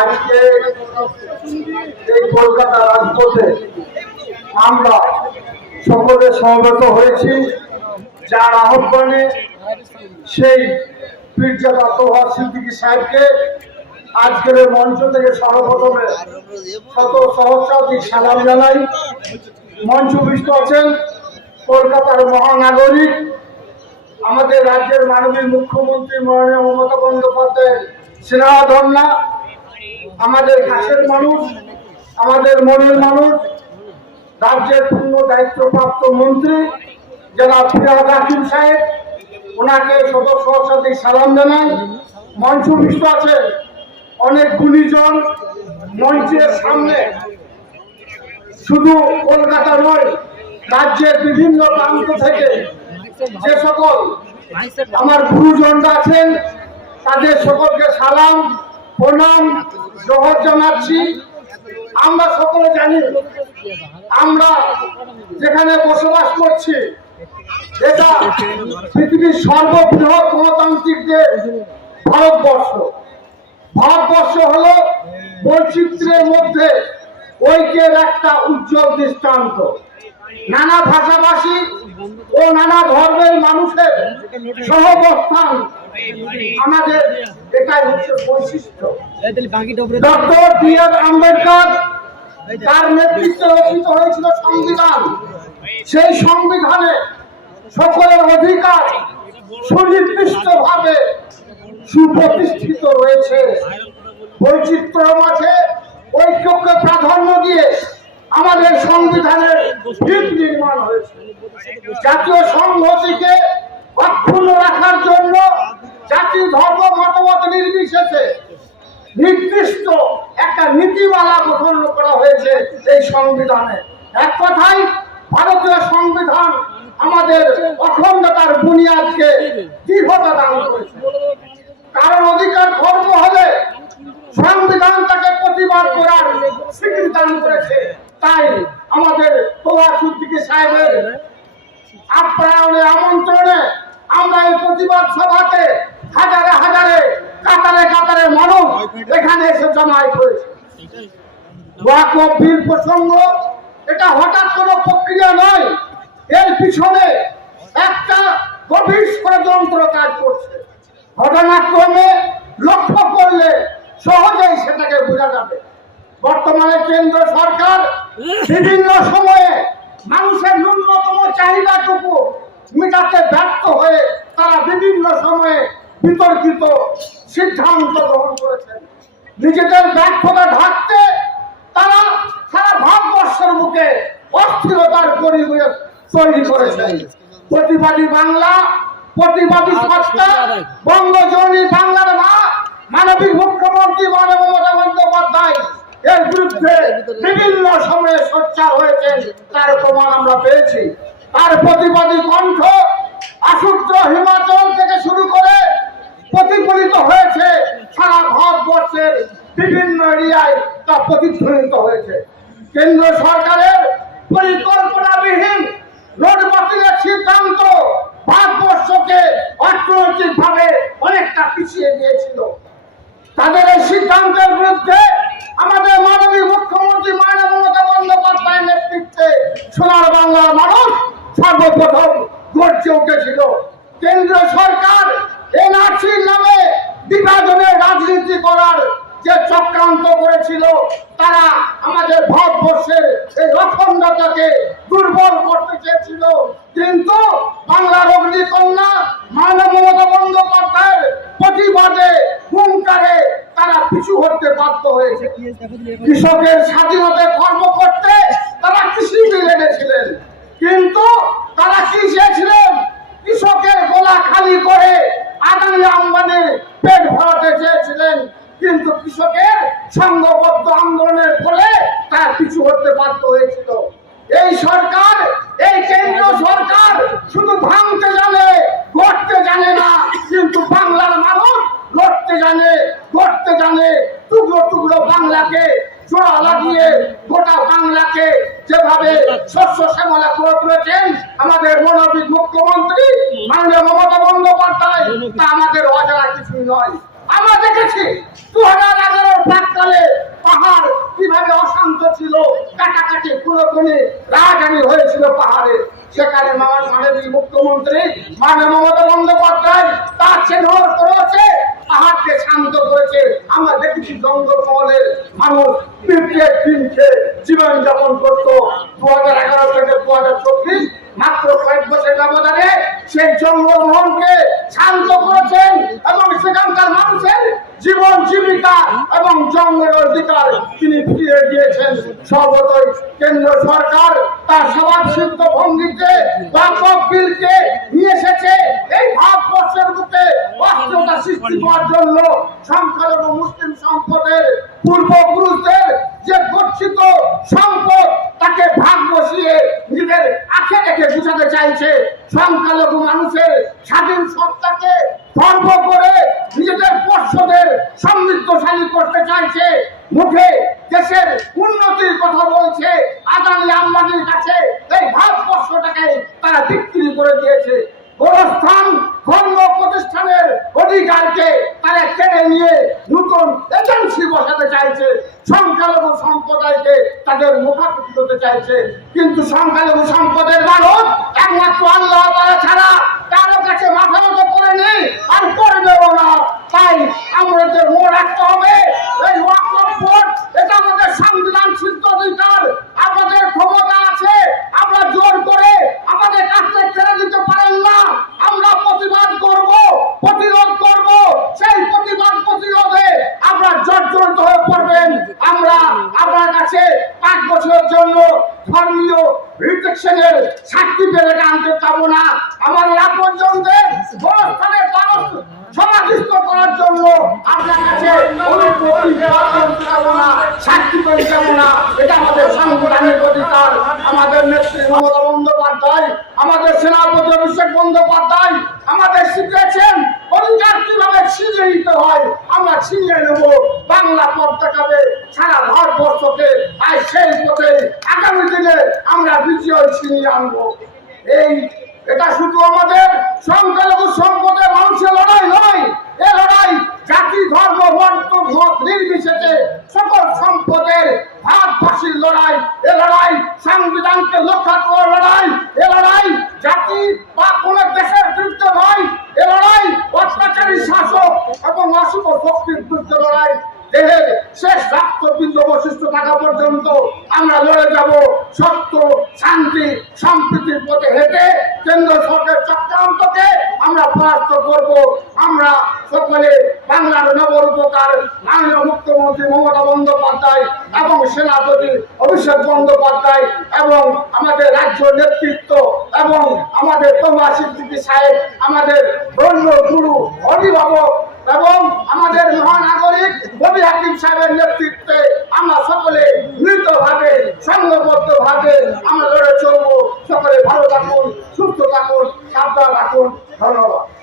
আজকে এই কলকাতা রাজপথে আমরা সকলে সমবেত হয়েছি। যার আহ্বানে সেই পীরজাদা তোহা সিদ্দিকী সাহেবকে আজকের মঞ্চ থেকে সর্বপ্রথমে শত সহস্রাধিক সালাম জানাই। আছেন কলকাতার মহানাগরিক, আমাদের রাজ্যের মাননীয় মুখ্যমন্ত্রী মাননীয় মমতা বন্দ্যোপাধ্যায়ের স্নেহাধন্যা আমাদের কাছের মানুষ, আমাদের মনের মানুষ, রাজ্যের পূর্ণ দায়িত্বপ্রাপ্ত মন্ত্রী যারা ফিরাদ হাকিম সাহেব, ওনাকে সদস্য সহস্রাধিক সালাম জানাই। মঞ্চ বিষ্ট আছে অনেক গুণীজন মঞ্চের সামনে। শুধু কলকাতা নয়, রাজ্যের বিভিন্ন প্রান্ত থেকে যে সকল আমার গুরুজনরা আছেন, তাদের সকলকে সালাম। প্রণাম, জহর জানাচ্ছি। আমরা সকলে জানি, আমরা যেখানে বসবাস করছি, এটা পৃথিবীর সর্ববৃহৎ গণতান্ত্রিক দেশ ভারতবর্ষ ভারতবর্ষ হল বৈচিত্র্যের মধ্যে ঐক্যের একটা উজ্জ্বল দৃষ্টান্ত। নানা ভাষাভাষী ও নানা ধর্মের মানুষের সহবস্থান আমাদের এটাই হচ্ছে বৈশিষ্ট্য। ডক্টর বি আর আম্বেদকর তার নেতৃত্বে রচিত হয়েছিল সংবিধান। সেই সংবিধানে সকলের অধিকার সুনির্দিষ্ট ভাবে সুপ্রতিষ্ঠিত রয়েছে। বৈচিত্র্য মাঝে ঐক্যকে প্রাধান্য দিয়ে আমাদের সংবিধানের ভিত নির্মাণ হয়েছে। জাতীয় সংহতিকে অক্ষুণ্ণ রাখার জন্য জাতি, ধর্ম মতামত নির্বিশেষে নির্দিষ্ট একটা নীতিমালা গঠন করা হয়েছে এই সংবিধানে। এক কথাই ভারতীয় সংবিধান আমাদের অখণ্ডতার বুনিয়াদকে দৃঢ়তা দান করেছে। কারণ অধিকার খর্ব হলে সংবিধান তাকে প্রতিবাদ করার স্বীকৃতি দান করেছে। তাই আমাদের তোয়া সিদ্দিকী সাহেবের আপ্যায়নে আমন্ত্রণে আমরা এই প্রতিবাদ সভাতে হাজারে হাজারে, কাতারে কাতারে মানুষ এখানে এসে জমায়েত হয়েছে। ওয়াকফির প্রসঙ্গ, এটা হঠাৎ কোনো প্রক্রিয়া নয়, এর পিছনে একটা গভীর ষড়যন্ত্র কাজ করছে। ঘটনাক্রমে লক্ষ্য করলে সহজেই সেটাকে বোঝা যাবে। বর্তমানে কেন্দ্র সরকার বিভিন্ন সময়ে মানুষের ন্যূনতম চাহিদাটুকু মেটাতে ব্যর্থ হয়ে তারা বিভিন্ন সময়ে বিতর্কিত সিদ্ধান্ত গ্রহণ করেছেন। নিজেদের ব্যর্থতা ঢাকতে তারা সারা ভারতবর্ষের মুখে অস্থিরতার পরিবেশ তৈরি করেছেন। প্রতিবাদী বাংলা, প্রতিবাদী সত্তা বঙ্গজননী বাংলার মা, মানবিক মুখ্যমন্ত্রী মানব মমতা বন্দ্যোপাধ্যায় এর বিরুদ্ধে বিভিন্ন সময়ে সোচ্চার হয়েছেন তার প্রমাণ আমরা পেয়েছি। তার প্রতিবাদী কণ্ঠ আশুদ্র হিমাচল থেকে শুরু করে প্রতিফলিত হয়েছে সারা ভারতবর্ষের বিভিন্ন এরিয়ায় তা প্রতিধ্বনিত হয়েছে। কেন্দ্র সরকারের পরিকল্পনাবিহীন রোড বাতিলের সিদ্ধান্ত ভারতবর্ষকে অর্থনৈতিক ভাবে অনেকটা পিছিয়ে দিয়েছিল। তাদের এই সিদ্ধান্তের বিরুদ্ধে আমাদের মাননীয় মুখ্যমন্ত্রী মাননীয় মমতা বন্দ্যোপাধ্যায়ের নেতৃত্বে সোনার বাংলার মানুষ সর্বপ্রথম গর্জে উঠেছিল। কেন্দ্র সরকার এনআরসির নামে বিভাজনের রাজনীতি করার যে চক্রান্ত করেছিল, তারা আমাদের ভারতবর্ষের এই অখণ্ডতাকে দুর্বল করতে চেয়েছিল। কিন্তু বাংলার অগ্নিকন্যা মানব মমতা বন্দ্যোপাধ্যায়ের প্রতিবাদে তারা হতে বাধ্য হয়েছে। কৃষকের স্বাধীনতা কর্ম করতে তারা কৃষি বিল এনেছিলেন কিন্তু তারা কি চেয়েছিলেন? কৃষকের গোলা খালি করে আদানি আম্বানি পেট ভরাতে চেয়েছিলেন। কিন্তু কৃষকের সংঘবদ্ধ আন্দোলনের ফলে তার কিছু হতে বাধ্য হয়েছিল। এই সরকার এই কেন্দ্র সরকার শুধু ভাঙতে জানে গড়তে জানে না কিন্তু বাংলার মানুষ লড়তে জানে গড়তে জানে, টুকরো টুকরো বাংলাকে জোড়া লাগিয়ে গোটা বাংলাকে যেভাবে শস্য শ্যামলা করে তুলেছেন আমাদের মনোবিদ মুখ্যমন্ত্রী মাননীয় মমতা বন্দ্যোপাধ্যায়, তা আমাদের অজানা কিছুই নয়। আমরা দেখেছি দু হাজার এগারোর প্রাককালে পাহাড় কীভাবে অশান্ত ছিল, কাটাকাটি কোনো কোনে রাজধানী হয়েছিল পাহাড়ে। সেখানে মাননীয় মুখ্যমন্ত্রী মানে মমতা বন্দ্যোপাধ্যায় তার চেনর করেছে পাহাড়কে শান্ত করেছে। আমরা দেখেছি জঙ্গল মহলের মানুষ পিঁপড়ে কিনছে জীবন যাপন করতো। দু হাজার এগারো থেকে দু হাজার চব্বিশ, মাত্র কয়েক বছর ব্যবধানে সেই জঙ্গল মহলকে শান্ত করেছেন এবং সেখানকার মানুষের জীবন জীবিকা এবং জঙ্গলের অধিকার তিনি সংখ্যালঘু মুসলিম সম্পদের পূর্বপুরুষদের যে গচ্ছিত সম্পদ, তাকে ভাগ বসিয়ে নিজের আখে রেখে বুঝাতে চাইছে। সংখ্যালঘু মানুষের স্বাধীন সত্তাকে গর্ব করে নিজেদের পোষ্যদের সমৃদ্ধশালী করতে চাইছে। মুখে দেশের উন্নতির কথা বলছে। আদানি আম্বানির কাছে এই ভারতবর্ষটাকে তারা বিক্রি করে দিয়েছে। গোরস্থান ধর্ম প্রতিষ্ঠানের অধিকারকে তারা কেড়ে নিয়ে নতুন এজেন্সি বসাতে চাইছে। সংখ্যালঘু সম্প্রদায়কে তাদের করতে চাইছে। কিন্তু সংখ্যালঘু সম্পদের মানুষ একমাত্র আল্লাহ তারা ছাড়া কারও কাছে মাথা মতো করে নেই আর করবেও না। তাই আমাদের মনে রাখতে হবে, এই এটা আমাদের সংবিধান সিদ্ধ অধিকার। আমাদের ক্ষমতা আছে। আমরা জোর করে আমাদের কাছে ছেড়ে দিতে পারেন না। আমরা প্রতিবাদ করব, প্রতিরোধ করব। সেই প্রতিবাদ প্রতিরোধে আমরা জর্জরিত হয়ে পড়বেন। আমরা আপনার কাছে পাঁচ বছরের জন্য ধর্মীয় রিটেকশনের সার্টিফিকেট আনতে পারব না। আমাদের আপনজনদের বড়স্থানের দ্বারস্থ সমাধিস্থ করার জন্য আপনার কাছে পাবো না যাব না। এটা আমাদের সাংবিধানিক অধিকার। আমাদের নেত্রী মমতা বন্দ্যোপাধ্যায়, আমাদের সেনাপতি অভিষেক বন্দ্যোপাধ্যায়, আমাদের শিখিয়েছেন অধিকার কীভাবে ছিনিয়ে নিতে হয়, আমরা ছিনিয়ে নেব। বাংলা পতাকাবে সারা ভারতবর্ষকে আর সেই পথে আগামী দিনে আমরা বিজয় ছিনিয়ে আনব। এই, এটা শুধু আমাদের সংখ্যালঘু সম্পদের মানুষের লড়াই নয় এ লড়াই জাতি ধর্ম বর্ণ মত নির্বিশেষে সকল সম্পদের ভারতবাসীর লড়াই এ লড়াই সংবিধানকে রক্ষা করার লড়াই এ লড়াই জাতি বা কোন দেশের বিরুদ্ধে নয় এ লড়াই অত্যাচারী শাসক এবং অশুভ শক্তির বিরুদ্ধে লড়াই দেহের শেষ রক্তবিন্দু অবশিষ্ট থাকা পর্যন্ত আমরা লড়ে যাব সত্য শান্তি সম্প্রীতির পথে হেঁটে কেন্দ্র সরকারের চক্রান্তকে আমরা পরাস্ত করব। আমরা সকলে বাংলার নবরূপকার মাননীয় মুখ্যমন্ত্রী মমতা বন্দ্যোপাধ্যায় এবং সেনাপতি অভিষেক বন্দ্যোপাধ্যায় এবং আমাদের রাজ্য নেতৃত্ব এবং আমাদের তোমা সিদ্দিকী সাহেব, আমাদের বন্য গুরু, অভিভাবক এবং আমাদের মহানাগরিক রবি হাকিম সাহেবের নেতৃত্বে আমরা সকলে মিলিতভাবে, সংঘবদ্ধভাবে আমরা লড়ে চলবো। সকলে ভালো থাকুন, সুস্থ থাকুন, সাবধান থাকুন ধন্যবাদ